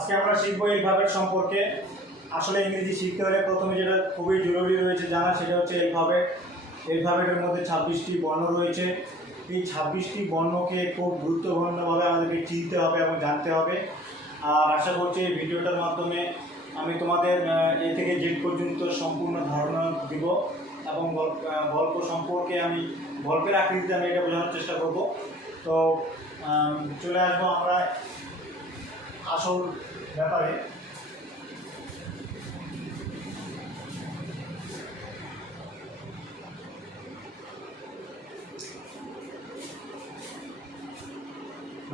আজকে আমরা শিখব এলফাবেট সম্পর্কে। আসলে ইংরেজি শিখতে হলে প্রথমে যেটা খুবই জরুরি রয়েছে জানা, সেটা হচ্ছে এলফাবেট। এলফাবেটের মধ্যে ছাব্বিশটি বর্ণ রয়েছে। এই ছাব্বিশটি বর্ণকে খুব গুরুত্বপূর্ণভাবে আমাদেরকে চিনতে হবে এবং জানতে হবে। আর আশা করছি এই ভিডিওটার মাধ্যমে আমি তোমাদের এ থেকে জেড পর্যন্ত সম্পূর্ণ ধারণা দিব এবং গল্প সম্পর্কে আমি, গল্পের আকৃতিতে আমি এটা বোঝানোর চেষ্টা করব। তো চলে আসব আমরা আসল ব্যাপারে।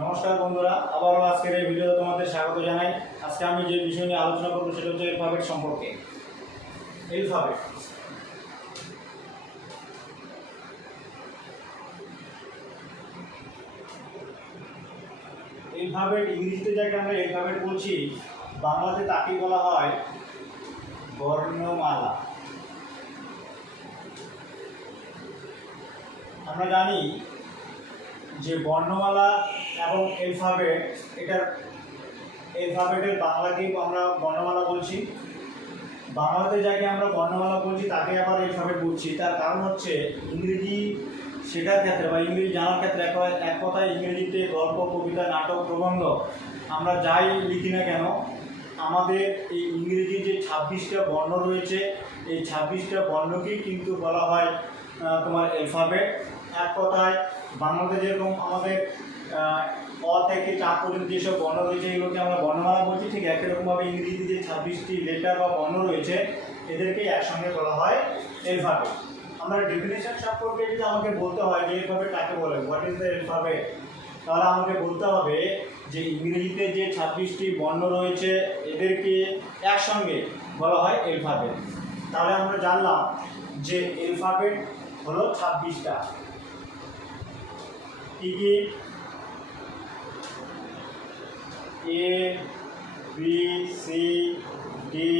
নমস্কার বন্ধুরা, আবারও আজকের এই ভিডিওতে তোমাদের স্বাগত জানাই। আজকে আমি যে বিষয় নিয়ে আলোচনা করব সেটা হচ্ছে এলফাবেট সম্পর্কে। এলফাবেট এলফাবেট ইংরেজিতে যাকে আমরা এলফাবেট বলছি, বাংলাতে তাকে বলা হয় বর্ণমালা। আমরা জানি যে বর্ণমালা এবং এলফাবেট এটার এলফাবেটের বাংলাকেই আমরা বর্ণমালা বলছি। বাংলাতে যাকে আমরা বর্ণমালা বলছি, তাকে আবার এলফাবেট বলছি। তার কারণ হচ্ছে ইংরেজি শেখার ক্ষেত্রে বা ইংরেজি জানার ক্ষেত্রে এক এক কথায় ইংরেজিতে গল্প, কবিতা, নাটক, প্রবন্ধ আমরা যাই লিখি না কেন, আমাদের এই ইংরেজি যে ছাব্বিশটা বর্ণ রয়েছে, এই ছাব্বিশটা বর্ণকেই কিন্তু বলা হয় তোমার এলফাবেট এক কথায় বাংলাতে যেরকম আমাদের অ থেকে চার পর্যন্ত যেসব বর্ণ রয়েছে, এগুলোকে আমরা বর্ণমালা বলছি, ঠিক একই রকমভাবে ইংরেজিতে যে ছাব্বিশটি লেটার বা বর্ণ রয়েছে, এদেরকে একসঙ্গে বলা হয় এলফাবেট আমরা ডেফিনেশন সম্পর্কে যদি আমাকে বলতে হয় যে এলফাবেট কাকে বলে হোয়াট ইজ দ্য এলফাবেট তাহলে আমাকে বলতে হবে যে ইংরেজিতে যে ছাব্বিশটি বর্ণ রয়েছে, এদেরকে একসঙ্গে বলা হয় এলফাবেট তাহলে আমরা জানলাম যে এলফাবেট হলো ছাব্বিশটা। কি কি? A B C D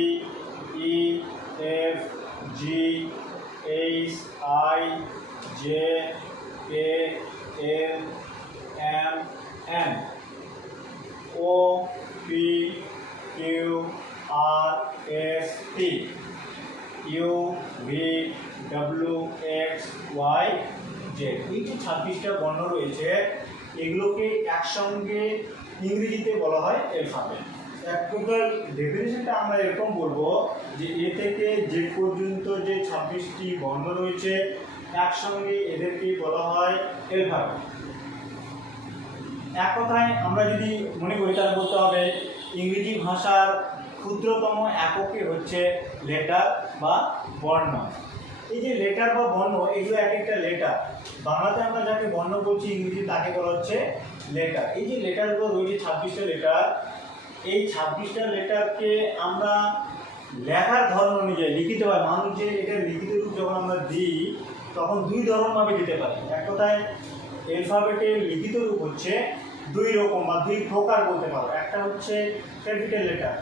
E F G H I J K L M N O P Q R S T U V W X Y Z এই যে ছাব্বিশটা বর্ণ রয়েছে, এগুলোকে একসঙ্গে ইংরেজিতে বলা হয় অ্যালফাবেট এক প্রকার ডেফিনেশনটা আমরা এরকম বলব যে এ থেকে যে পর্যন্ত যে ছাব্বিশটি বর্ণ রয়েছে, একসঙ্গে এদেরকে বলা হয় অ্যালফাবেট এক কথায় আমরা যদি মনে করি, তাহলে বলতে হবে ইংরেজি ভাষার ক্ষুদ্রতম এককে হচ্ছে লেটার বা বর্ণ। এই যে লেটার বা বর্ণ, এগুলো এক একটা লেটার বাংলাতে আমরা যাকে বর্ণ বলছি ইংরেজি তাকে বলা হচ্ছে লেটার এই যে লেটারগুলো রয়েছে, ছাব্বিশটা লেটার এই ছাব্বিশটা লেটারকে আমরা লেখার ধর্ম অনুযায়ী লিখিত হয়। মানুষ যে এটা লিখিত রূপ যখন আমরা দিই, তখন দুই ধরনভাবে দিতে পারি। এক কথায় অ্যালফাবেটের লিখিত রূপ হচ্ছে দুই রকম বা দুই প্রকার বলতে পারো। একটা হচ্ছে ক্যাপিটাল লেটার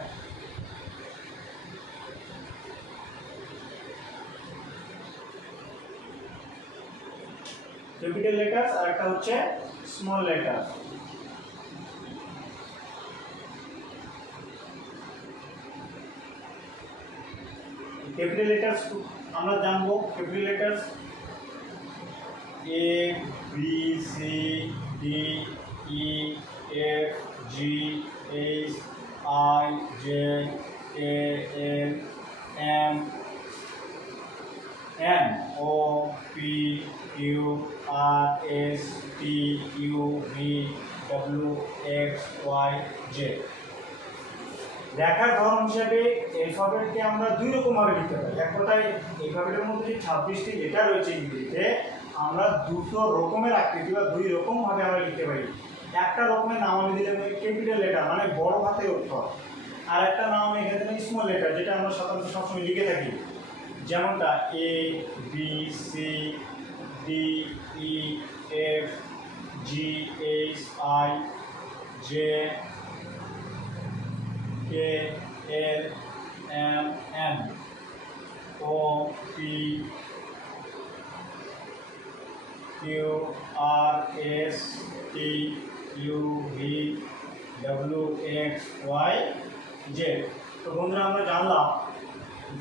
ক্যাপিটাল লেটার আর একটা হচ্ছে স্মল লেটার ক্যাপিটাল আমরা জানব। Capital A B C D E F G H I J A L M N O P Q R S T U V W X Y Z লেখার ধরন হিসাবে অ্যালফাবেটকে আমরা দুই রকমভাবে লিখতে পারি। এক কথায় অ্যালফাবেটের মধ্যে যে ছাব্বিশটি লেটার রয়েছে ইংরেজিতে, আমরা দুটো রকমের আকৃতি বা দুই রকমভাবে আমরা লিখতে পারি। একটা রকমের নাম আমি দিলে ক্যাপিটাল লেটার মানে বড় হাতের অক্ষর। আর একটা নাম আমি এখানে দিলাম স্মল লেটার যেটা আমরা সাধারণত সবসময় লিখে থাকি। যেমনটা A B C D E F G H I J K L M N O P Q R S T U V W X Y Z তো বন্ধুরা, আমরা জানলাম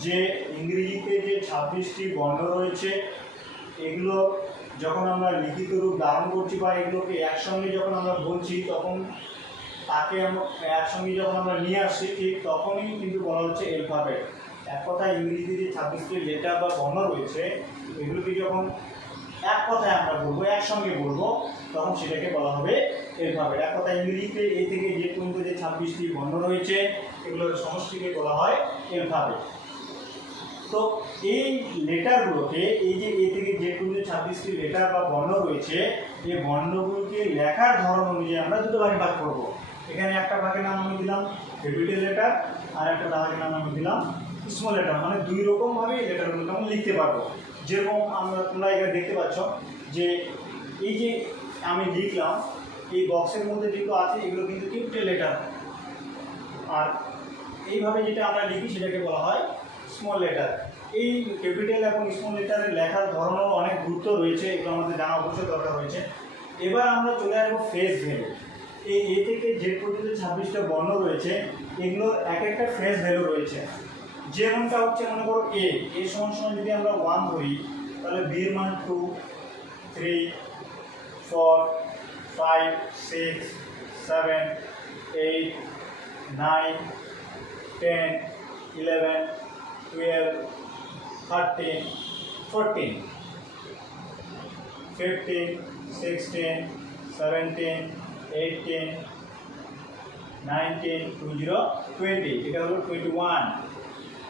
যে ইংরেজিতে যে ছাব্বিশটি বর্ণ রয়েছে, এগুলো যখন আমরা লিখিত রূপ ধারণ করছি বা এগুলোকে একসঙ্গে যখন আমরা বলছি, তখন তাকে আমরা একসঙ্গে যখন আমরা নিয়ে আসছি ঠিক তখনই কিন্তু বলা হচ্ছে এলফাবেট এক কথায় ইংরেজিতে যে ছাব্বিশটি লেটার বা বর্ণ রয়েছে, এগুলোকে যখন এক কথায় আমরা বলব, একসঙ্গে বলব, তখন সেটাকে বলা হবে এলফাবেট এক কথায় ইংরেজিতে এ থেকে যে পর্যন্ত যে ছাব্বিশটি বর্ণ রয়েছে, এগুলোর সমষ্টিকে বলা হয় এলফাবেট তো এই লেটারগুলোকে এই যে এ থেকে যে পর্যন্ত ছাব্বিশটি লেটার বা বর্ণ রয়েছে, এই বর্ণগুলোকে লেখার ধরন অনুযায়ী আমরা দুটো ভাগে ভাগ করব। এখানে একটা ভাগের নাম আমি দিলাম ক্যাপিটাল লেটার আর একটা ভাগের নাম আমি দিলাম স্মল লেটার মানে দুই রকমভাবে লেটারগুলোকে আমরা লিখতে পারব। যেরকম আমরা তোমরা এখানে দেখতে পাচ্ছ যে এই যে আমি লিখলাম, এই বক্সের মধ্যে যেগুলো আছে, এগুলো কিন্তু ক্যাপিটাল লেটার আর এইভাবে যেটা আমরা লিখি, সেটাকে বলা হয় স্মল লেটার এই ক্যাপিটাল এবং স্মল লেটারের লেখার ধরনেরও অনেক গুরুত্ব রয়েছে, এগুলো আমাদের জানা অবশ্যই দরকার রয়েছে। এবার আমরা চলে আসব ফেস ভ্যালু এই এ থেকে যে পর্যন্ত ছাব্বিশটা বর্ণ রয়েছে এগুলোর এক একটা ফেস ভ্যালু রয়েছে। যেমনটা হচ্ছে, মনে করো এ এ সমান সমান যদি আমরা ওয়ান ধরি, তাহলে বির মান two three four five six seven eight nine ten eleven twelve thirteen fourteen fifteen sixteen seventeen eighteen nineteen two zero twenty এটা হলো twenty one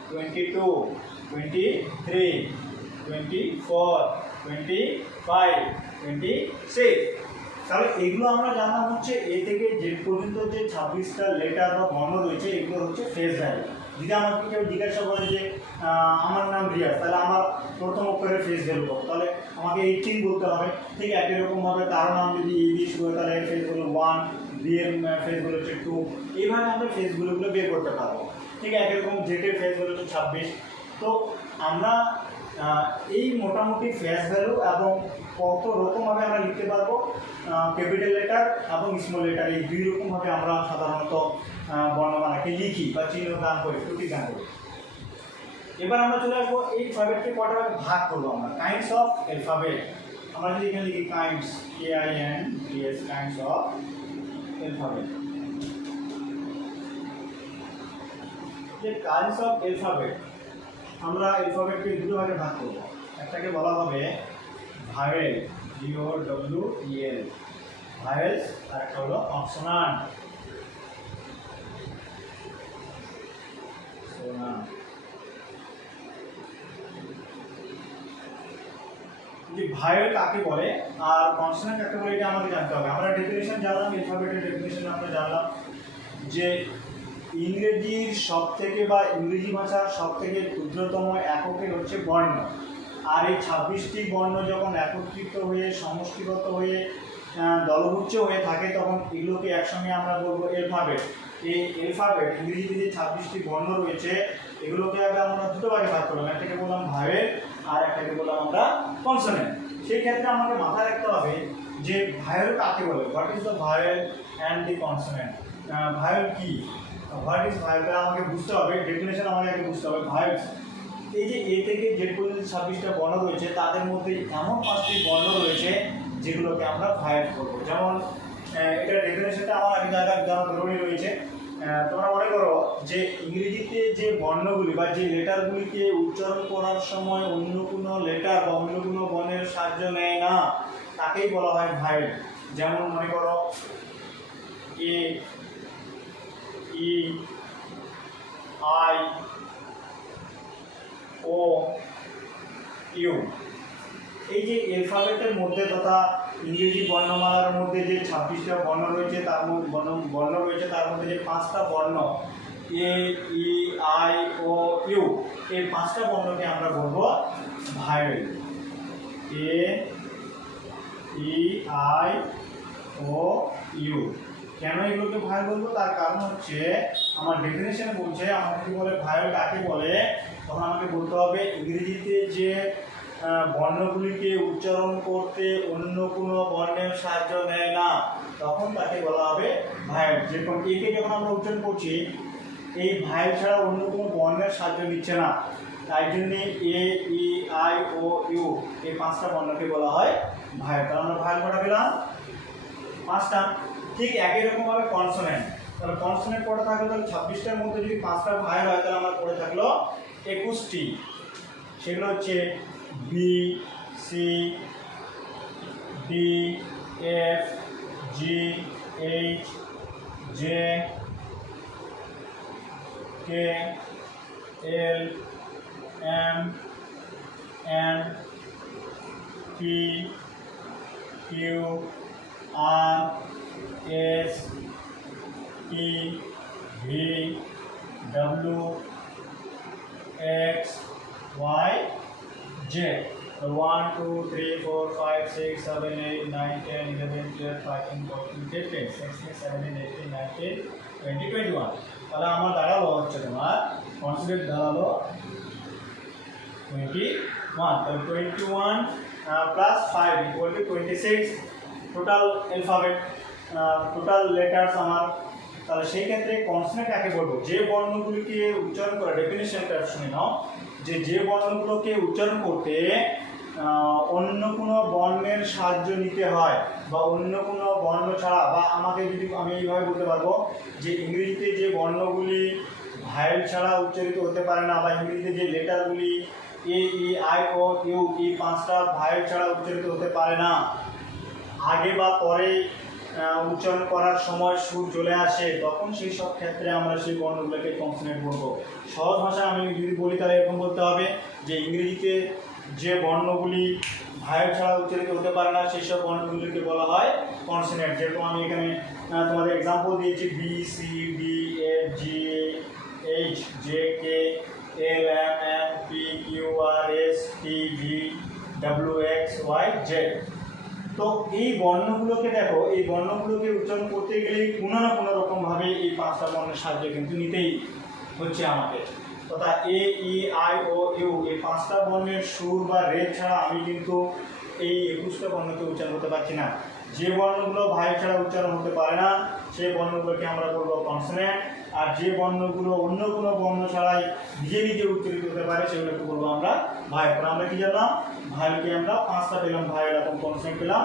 twenty two twenty three twenty four twenty five twenty six তাহলে এগুলো আমরা জানা হচ্ছে এ থেকে যে পর্যন্ত যে ছাব্বিশটা লেটার বা বর্ণ রয়েছে, এগুলো হচ্ছে ফেস ভ্যালু যদি আমাকে কেউ জিজ্ঞাসা করে যে আমার নাম রিয়াজ, তাহলে আমার প্রথম অক্ষরের ফেস ভ্যালু কত তাহলে আমাকে এইটিন বলতে হবে। ঠিক একই রকমভাবে তার নাম যদি এই দিয়ে শুরু হয় তাহলে ফেস হলো ওয়ান বিএম ফেস হচ্ছে টু এইভাবে আমরা ফেসগুলোগুলো বের করতে পারব। ঠিক একই রকম জেটের ফেসগুলো হচ্ছে ছাব্বিশ। তো আমরা এই মোটামুটি ফেস ভ্যালু এবং কত রকমভাবে আমরা লিখতে পারব ক্যাপিটাল লেটার এবং স্মল লেটার এই দুই রকমভাবে আমরা সাধারণত বর্ণমালাকে লিখি বা চিহ্ন দান করি প্রতীক দান করি। এবার আমরা চলে আসব, এই অ্যালফাবেটকে কটা ভাগ করব আমরা। কাইন্ডস অফ অ্যালফাবেট আমরা যদি এখানে লিখি kinds K I N S kinds of alphabet যে কাইন্ডস অফ অ্যালফাবেট আমরা অ্যালফাবেটকে দুটো ভাগে ভাগ করব। একটাকে বলা হবে vowel D O W E L vowels আর একটা হলো সোনান্ট যে ভায়োল কাকে বলে আর কনসোনেন্ট কাকে বলে এটা আমাদের জানতে হবে। আমরা ডেফিনেশন জানলাম অ্যালফাবেটের ডেফিনেশন আমরা জানলাম যে ইংরেজির সব থেকে বা ইংরেজি ভাষার সব থেকে ক্ষুদ্রতম এককের হচ্ছে বর্ণ। আর এই ছাব্বিশটি বর্ণ যখন একত্রিত হয়ে, সমষ্টিগত হয়ে দলগুচ্ছ হয়ে থাকে, তখন এগুলোকে একসঙ্গে আমরা বলব এলফাবেট এই এলফাবেট ইংরেজিতে যে ছাব্বিশটি বর্ণ রয়েছে, এগুলোকে আগে আমরা দুটো ভাগে ভাগ করলাম। একটাকে বললাম ভাওয়েল আর একটাকে বললাম আমরা কনসোনেন্ট সেই ক্ষেত্রে আমাকে মাথায় রাখতে হবে যে ভায়োল কাকে বলে? What is the vowel and the consonant vowel কি? হোয়াট ইজ ভায়োল আমাকে বুঝতে হবে। ডেফিনেশন আমাকে আগে বুঝতে হবে। ভায়োল এই যে এ থেকে যে পর্যন্ত ছাব্বিশটা বর্ণ রয়েছে, তাদের মধ্যে এমন পাঁচটি বর্ণ রয়েছে যেগুলোকে আমরা ভায়োল করব যেমন এটার ডেফিনেশনটা আমার আগে জায়গায় জানা জরুরি রয়েছে। তোমরা মনে করো যে ইংরেজিতে যে বর্ণগুলি বা যে লেটারগুলিকে উচ্চারণ করার সময় অন্য কোনো লেটার বা অন্য কোনো বর্ণের সাহায্য নেয় না, তাকেই বলা হয় ভাইল যেমন মনে করো, এ ই আই ও ইউ এই যে অ্যালফাবেটের মধ্যে তথা ইংরেজি বর্ণমালার মধ্যে যে ছাব্বিশটা বর্ণ রয়েছে, তার বর্ণ বর্ণ রয়েছে, তার মধ্যে যে পাঁচটা বর্ণ এ ই আই ও ইউ এই পাঁচটা বর্ণকে আমরা বলব ভায়োল এ ই আই ও ইউ কেন এগুলোকে ভায়োল বলব? তার কারণ হচ্ছে, আমার ডেফিনেশন বলছে, আমাকে কি বলে? ভায়োল কাকে বলে, তখন আমাকে বলতে হবে, ইংরেজিতে যে বর্ণগুলিকে উচ্চারণ করতে অন্য কোনো বর্ণের সাহায্য নেয় না, তখন তাকে বলা হবে ভাইল যেরকম একে যখন আমরা উচ্চারণ করছি, এই ভাইল ছাড়া অন্য কোনো বর্ণের সাহায্য নিচ্ছে না। তাই জন্যে এ ই আই ও ইউ এই পাঁচটা বর্ণকে বলা হয় ভাইল তাহলে আমরা ভাইল কটা পেলাম। পাঁচটা। ঠিক একই রকমভাবে কনসোনেন্ট তাহলে কনসোনেন্ট পড়ে থাকলে তাহলে ছাব্বিশটার মধ্যে যদি পাঁচটা ভাইল হয়, তাহলে আমার পড়ে থাকল একুশটি। সেগুলো হচ্ছে B C D F G H J K L M N P Q R S T V W X Y J one two three four five six seven eight nine ten eleven twelve thirteen fourteen fifteen sixteen seventeen eighteen nineteen twenty twenty one তাহলে আমার দাঁড়াল হচ্ছে তোমার consonant দাঁড়াল twenty one তাহলে twenty one plus five equal to twenty six total alphabet total letters আমার, তাহলে সেই ক্ষেত্রে কনসোনেন্ট কাকে বলব? যে বর্ণগুলিকে উচ্চারণ করা ডেফিনেশনটা শুনে নাও। যে যে বর্ণগুলোকে উচ্চারণ করতে অন্য কোনো বর্ণের সাহায্য নিতে হয় বা অন্য কোনো বর্ণ ছাড়া, বা আমাকে যদি, আমি এইভাবে বলতে পারব যে ইংরেজিতে যে বর্ণগুলি ভাইল ছাড়া উচ্চারিত হতে পারে না, বা ইংরেজিতে যে লেটারগুলি এ, ই, আই, ও, ইউ এই পাঁচটা ভাইল ছাড়া উচ্চারিত হতে পারে না, আগে বা পরে উচ্চারণ করার সময় সুর চলে আসে, তখন সেই সব ক্ষেত্রে আমরা সেই বর্ণগুলোকে কনসোনেন্ট বলব। সহজ ভাষায় আমি যদি বলি তাহলে এরকম বলতে হবে যে ইংরেজিতে যে বর্ণগুলি ভাইল ছাড়া উচ্চারিত হতে পারে না, সেই সব বর্ণগুলিকে বলা হয় কনসোনেন্ট যেরকম আমি এখানে তোমাদের এক্সাম্পল দিয়েছি B C D F G H J K L M N P Q R S T V W X Y Z তো এই বর্ণগুলোকে দেখো, এই বর্ণগুলোকে উচ্চারণ করতে গেলে কোনো না কোনো রকমভাবে এই পাঁচটা বর্ণের সাহায্য কিন্তু নিতেই হচ্ছে আমাকে। তথা এ, ই, আই, ও, ইউ, এই পাঁচটা বর্ণের সুর বা রেট ছাড়া আমি কিন্তু এই একুশটা বর্ণকে উচ্চারণ করতে পারছি না। যে বর্ণগুলো ভাই ছাড়া উচ্চারণ হতে পারে না সেই বর্ণগুলোকে আমরা বলব কনসোনেন্ট আর যে বর্ণগুলো অন্য কোনো বর্ণ ছাড়াই নিজে নিজে উচ্চারিত হতে পারে সেগুলোকে বলব আমরা। ভাই আমরা কি জানলাম? ভাইকে আমরা পাঁচটা পেলাম ভাই এরকম কনসেন্ট পেলাম,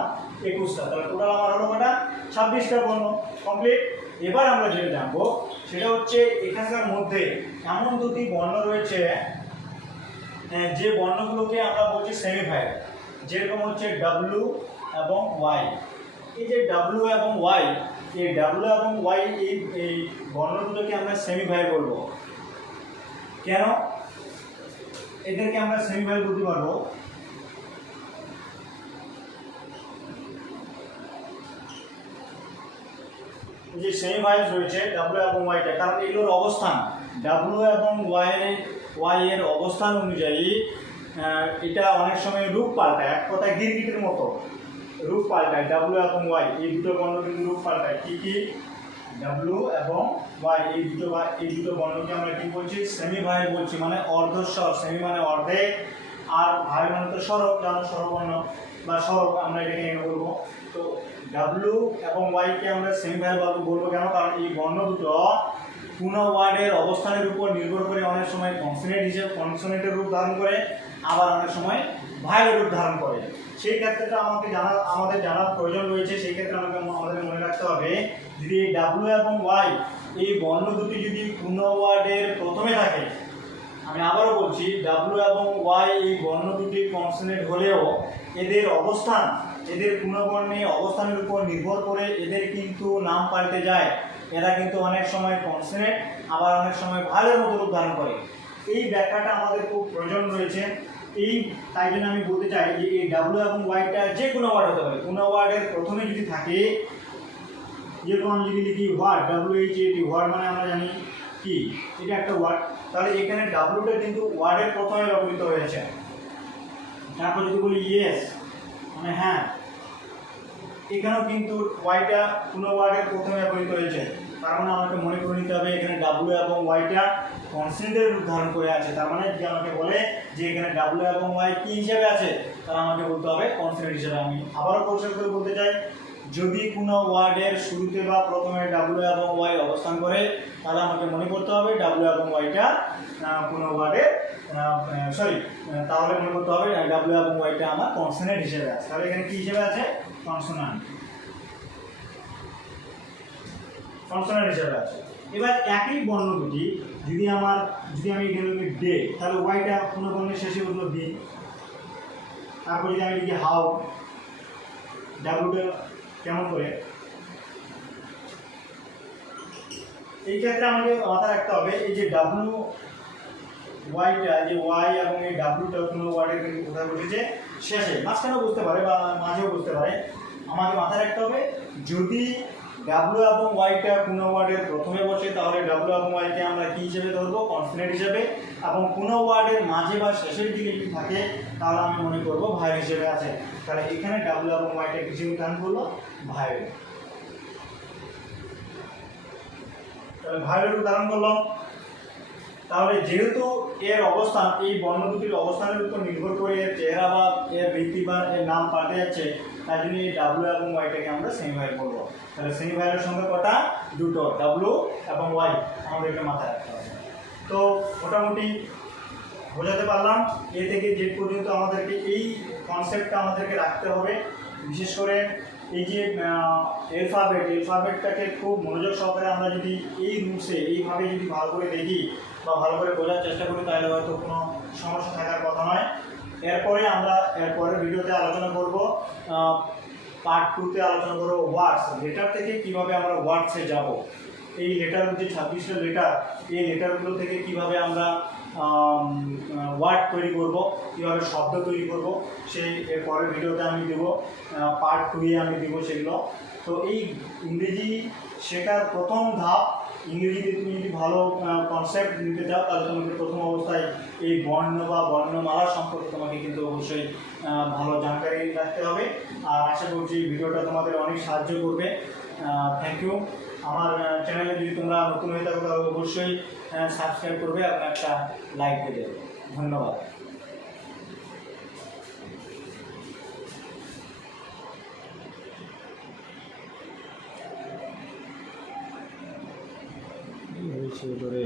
একুশটা। তাহলে টোটাল আমার হলো কটা? ছাব্বিশটা বর্ণ। কমপ্লিট এবার আমরা যেটা জানব, সেটা হচ্ছে এখানকার মধ্যে এমন দুটি বর্ণ রয়েছে যে বর্ণগুলোকে আমরা বলছি সেমি ভাই যেরকম হচ্ছে ডাব্লু এবং ওয়াই এই যে ডাব্লু এবং ওয়াই এই ডাব্লু এবং ওয়াই এই এই বর্ণগুলোকে আমরা সেমি ভাই বলব। কেন? এদেরকে আমরা সেমি ভাই বলতে পারব। যে সেমি ভাইলস রয়েছে ডাব্লু এবং ওয়াইটা কারণ এগুলোর অবস্থান ডাব্লু এবং ওয়াই ওয়াই এর অবস্থান অনুযায়ী এটা অনেক সময় রূপ পাল্টায়, এক কথায় গিরগিটের মতো। রূপ পাল্টায় ডাব্লু এবং ওয়াই এই দুটো বর্ণ কিন্তু রূপ পাল্টায়। কী কী? ডাব্লু এবং ওয়াই এই দুটো এই দুটো বর্ণকে আমরা কি বলছি? সেমি ভাই বলছি মানে অর্ধস্বর সেমি মানে অর্ধেক। আর ভাই মানে তো সরব, জানো স্বরবর্ণ বা সরব, আমরা এটাকে এনে বলব। তো ডাব্লু এবং ওয়াইকে আমরা সেমি ভাই বলব কেন? কারণ এই বর্ণ দুটো কোনো ওয়ার্ডের অবস্থানের উপর নির্ভর করে অনেক সময় কনসোনেন্ট হিসেবে কনসোনেন্টের রূপ ধারণ করে, আবার অনেক সময় ভাইয়ের রূপ ধারণ করে। সেই ক্ষেত্রেটা আমাকে জানা আমাদের জানার প্রয়োজন রয়েছে। সেই ক্ষেত্রে আমাকে আমাদের মনে রাখতে হবে যদি এই ডাব্লু এবং ওয়াই এই বর্ণ দুটি যদি কোনো ওয়ার্ডের প্রথমে থাকে, আমি আবারও বলছি ডাব্লু এবং ওয়াই এই বর্ণ দুটি কনসোনেন্ট হলেও এদের অবস্থান, এদের গুণবর্ণে অবস্থানের উপর নির্ভর করে এদের কিন্তু নাম পাল্টে যায়। এরা কিন্তু অনেক সময় কনসোনেন্ট আবার অনেক সময় ভালোর মতো রূপ ধারণ করে। এই ব্যাখ্যাটা আমাদের খুব প্রয়োজন রয়েছে। এই তাই জন্য আমি বলতে চাই যে এই ডাব্লু এবং ওয়াইটা যে কোনো ওয়ার্ড হতে পারে। কোনো ওয়ার্ডের প্রথমে যদি থাকে, যেরকম আমি যদি লিখি ওয়ার্ড ডাব্লিউ এইচ এটি ওয়ার্ড মানে আমরা জানি কি? এটা একটা ওয়ার্ড তাহলে এখানে ডাব্লুটা কিন্তু ওয়ার্ডের প্রথমে ব্যবহৃত হয়েছে। তারপর যদি বলি ইয়েস মানে হ্যাঁ এখানেও কিন্তু ওয়াইটা কোনো ওয়ার্ডের প্রথমে ব্যবহৃত হয়েছে। তার মানে আমাকে মনে করে নিতে হবে এখানে ডাব্লিউ এবং ওয়াইটা কনস্ট্যান্টের রূপ ধারণ করে আছে। তার মানে যদি আমাকে বলে যে এখানে ডাব্লিউ এবং ওয়াই কী হিসাবে আছে তাহলে আমাকে বলতে হবে কনস্ট্যান্ট হিসাবে। আমি আবারও পরিষ্কার করে বলতে চাই, যদি কোনো ওয়ার্ডের শুরুতে বা প্রথমে ডাব্লিউ এবং ওয়াই অবস্থান করে, তাহলে আমাকে মনে করতে হবে ডাব্লিউ এবং ওয়াইটা কোনো ওয়ার্ডের সরি তাহলে মনে করতে হবে ডাব্লিউ এবং ওয়াইটা আমার কনসোনেন্ট হিসেবে আছে। তাহলে এখানে কী হিসেবে আছে? কনসোনান্ট কনসোনেন্ট হিসাবে আছে। এবার একই বর্ণ দুটি যদি আমার, যদি আমি এখানে লিখি ডে তাহলে ওয়াইটা কোনো বর্ণের শেষে বলব ডি তারপর যদি আমি লিখি হাউ ডাব্লুটা কেমন করে? এই ক্ষেত্রে আমাকে মাথায় রাখতে হবে, এই যে ডাব্লু ওয়াইটা যে ওয়াই এবং এই ডাব্লুটা কোনো ওয়ার্ডের কিন্তু কোথায় বসেছে? শেষে, মাঝখানেও বুঝতে পারে বা মাঝেও বুঝতে পারে। আমাকে মাথায় রাখতে হবে, যদি ডাব্লু এবং ওয়াইটা কোনো ওয়ার্ডের প্রথমে বসে, তাহলে ডাব্লু এবং ওয়াইকে আমরা কী হিসেবে ধরবো? কনস্ট্যান্ট হিসেবে। এবং কোনো ওয়ার্ডের মাঝে বা শেষের দিকে যদি থাকে, তাহলে আমি মনে করব ভাইয়ের হিসেবে আছে। তাহলে এখানে ডাব্লু এবং ওয়াইটা কিছু উদাহরণ করল? ভাইয়ের তাহলে ভাইয়ের উদাহরণ করলাম তাহলে যেহেতু এর অবস্থান, এই বর্ণ দুটির অবস্থানের উপর নির্ভর করে এর চেহারা বা এর বৃত্তি বা এর নাম পাল্টে যাচ্ছে, তাই জন্য এই ডাব্লু এবং ওয়াইটাকে আমরা সেমি ভাই বলব। তাহলে সেমি ভাইয়ের সঙ্গে কটা? দুটো। ডাব্লু এবং ওয়াই আমাদেরকে মাথায় রাখতে হবে। তো মোটামুটি বোঝাতে পারলাম, এ থেকে জেড পর্যন্ত আমাদেরকে এই কনসেপ্টটা আমাদেরকে রাখতে হবে। বিশেষ করে এই যে এলফাবেট এলফাবেটটাকে খুব মনোযোগ সহকারে আমরা যদি এই রুটসে এইভাবে যদি ভালো করে দেখি বা ভালো করে বোঝার চেষ্টা করি, তাহলে হয়তো কোনো সমস্যা থাকার কথা নয়। এরপরে আমরা, এরপরের ভিডিওতে আলোচনা করব পার্ট টুতে আলোচনা করব ওয়ার্ডস লেটার থেকে কীভাবে আমরা ওয়ার্ডসে যাব। এই লেটার যে ছাব্বিশটা লেটার এই লেটারগুলো থেকে কীভাবে আমরা ওয়ার্ড তৈরি করব, কীভাবে শব্দ তৈরি করব, সেই পরের ভিডিওতে আমি দেবো পার্ট টুয়ে আমি দেবো সেগুলো। তো এই ইংরেজি শেখার প্রথম ধাপ, ইংরেজিতে তুমি যদি ভালো কনসেপ্ট নিতে চাও, তাহলে তোমাকে প্রথম অবস্থায় এই বর্ণ বা বর্ণমালা সম্পর্কে তোমাকে কিন্তু অবশ্যই ভালো জানকারি রাখতে হবে। আর আশা করছি ভিডিওটা তোমাদের অনেক সাহায্য করবে। থ্যাংক ইউ আমার চ্যানেলে যদি তোমরা নতুন হয়ে থাকো, তাহলে অবশ্যই সাবস্ক্রাইব করবে এবং একটা লাইক দেবে। ধন্যবাদ। 有些东西。